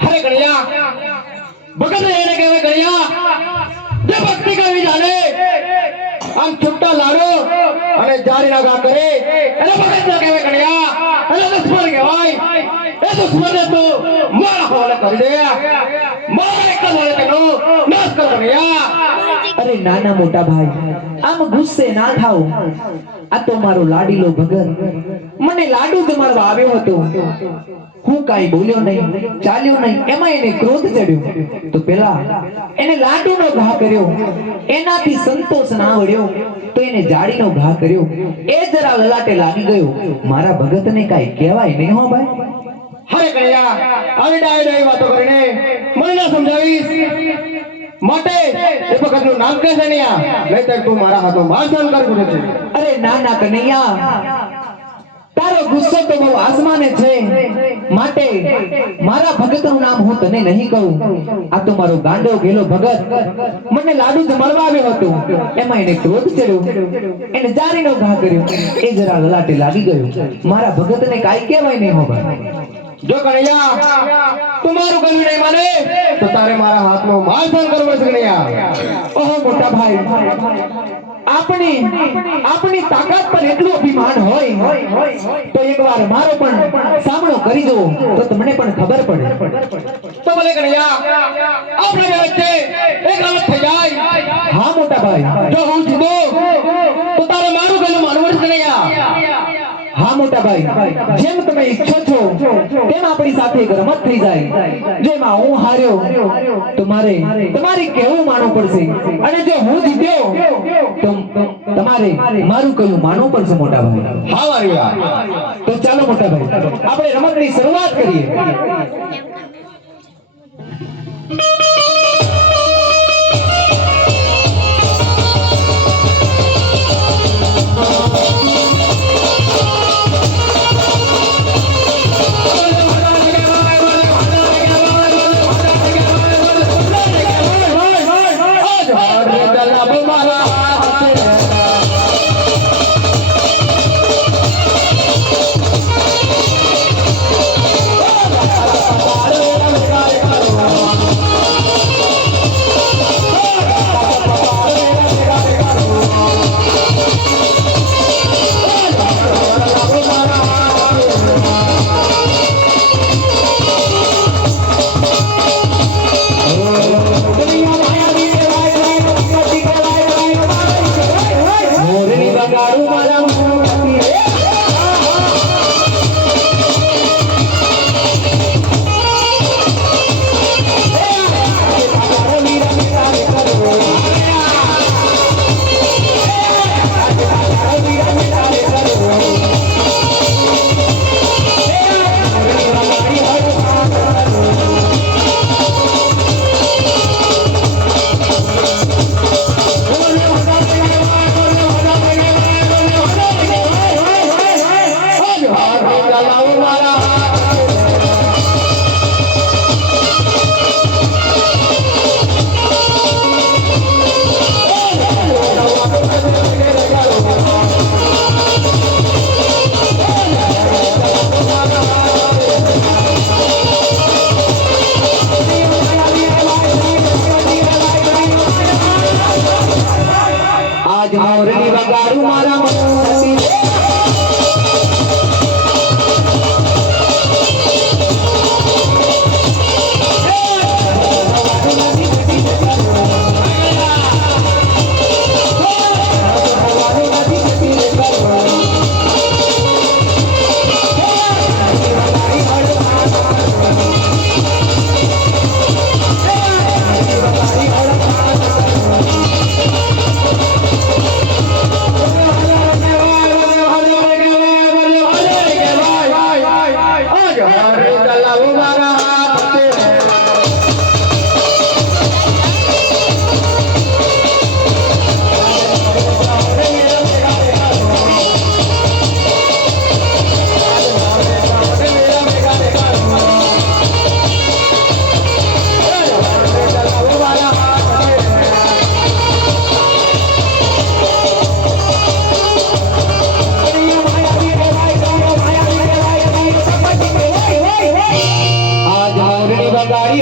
अरे गणिया भगत એને કહેવાય ગણિયા જે ભક્તિ કરવી જાણે આમ છૂટા લાડો અને જારી ના ગા કરે એને ભગત ના કહેવાય ગણિયા એને દુશ્મન કહેવાય એ દુશ્મને તો મારા હવાલે કરી દે મારા એક બોલે તેનો નાશ કર ગણિયા અરે નાના મોટા ભાઈ આમ ગુસ્સે ના થાઓ આ તો મારો લાડીલો ભગત મને લાડુ જમાડવા આવ્યો હતો હું કાઈ બોલ્યો નહીં ચાલ્યો નહીં એમાં એને ક્રોધ ચડ્યો તો પેલા એને લાડુનો ઘા કર્યો એનાથી સંતોષ ના વળ્યો તો એને જાડીનો ઘા કર્યો એ જરા લલાટે લાગી ગયો મારા ભગતને કાઈ કહેવાય નહીં હો ભાઈ હરે કન્યા આવી ડાય વાતો કરીને મને ના સમજાવીશ માટે એ ભગતનું નામ કે છે કન્યા નહીતર તું મારા હાથો માર સહન કરવું નથી અરે ના ના કનૈયા તારો ગુસ્સો તો બહુ આસમાને છે માટે મારા ભગતનું નામ હું તને નહીં કહું આ તો મારો ગાંડો ગેલો ભગત મને લાડુ જમાડવા આવ્યો હતો એમાં એને ક્રોધ ચડ્યો એને જારીનો ઘા કર્યો એ જરા લલાટે લાગી ગયો મારા ભગતને કાઈ કહેવાય નહીં હો ભાઈ જો કન્યા તું મારું ગળું નહીં માને તો તારે મારા હાથનો માર સહન કરવો છે કન્યા ઓહો મોટા ભાઈ આપણી તાકાત પર એટલું અભિમાન હોય તો એકવાર મારો પણ સામનો કરી જો તો તમને પણ ખબર પડે તો ભલે કન્યા આપણે વચ્ચે એક રમત થઈ જાય હા મોટા ભાઈ જો હું જીતો તો તારે મારું ગળું માનવું છે કન્યા હા મોટા ભાઈ જેમ તમે ઈચ્છો છો તેમ આપણી સાથે એક રમત થઈ જાય જેમાં હું હાર્યો તો મારે તમારી કહેવું માનવું પડશે અને જો હું જીત્યો તો તમારે મારું કહેવું માનવું પડશે મોટા ભાઈ હા મારી વાત તો ચાલો મોટા ભાઈ આપણે રમતની શરૂઆત કરીએ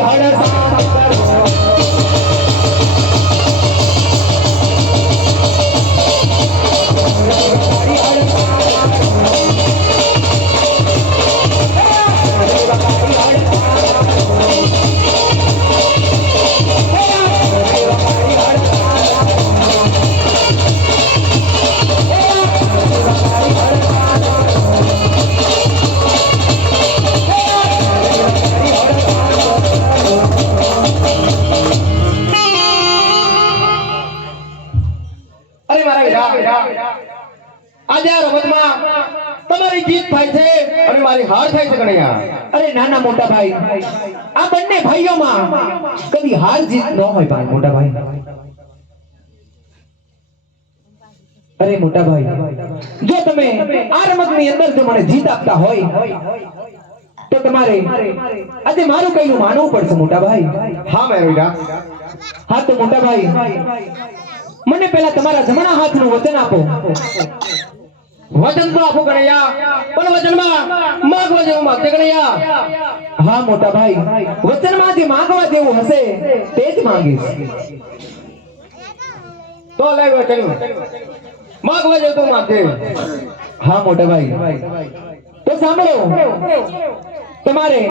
હડસાણ કરો અરે મારા વીરા આજે આ રમતમાં તમારી જીત થાય છે અને મારી હાર થાય છે કનૈયા અરે નાના મોટા ભાઈ આ બંને ભાઈઓમાં કદી હાર જીત ન હોય ભાઈ મોટા ભાઈ અરે મોટા ભાઈ જો તમે આ રમતની અંદર જો મને જીત આપતા હોય તો તમારે આજે મારું કહેલું માનવું પડશે મોટા ભાઈ હા મારા વીરા હા તો મોટા ભાઈ મને પહેલા તમારા જમણા હાથનું વચન આપો વચન તો આપો કનૈયા પણ વચનમાં માગવા જેવું માગજે કનૈયા હા મોટા ભાઈ વચનમાં જે માંગવા જેવું હશે તે જ માંગીશ તો લે વચન માગવા જેવું તો માગજે હા મોટા ભાઈ તો સાંભળો તમારે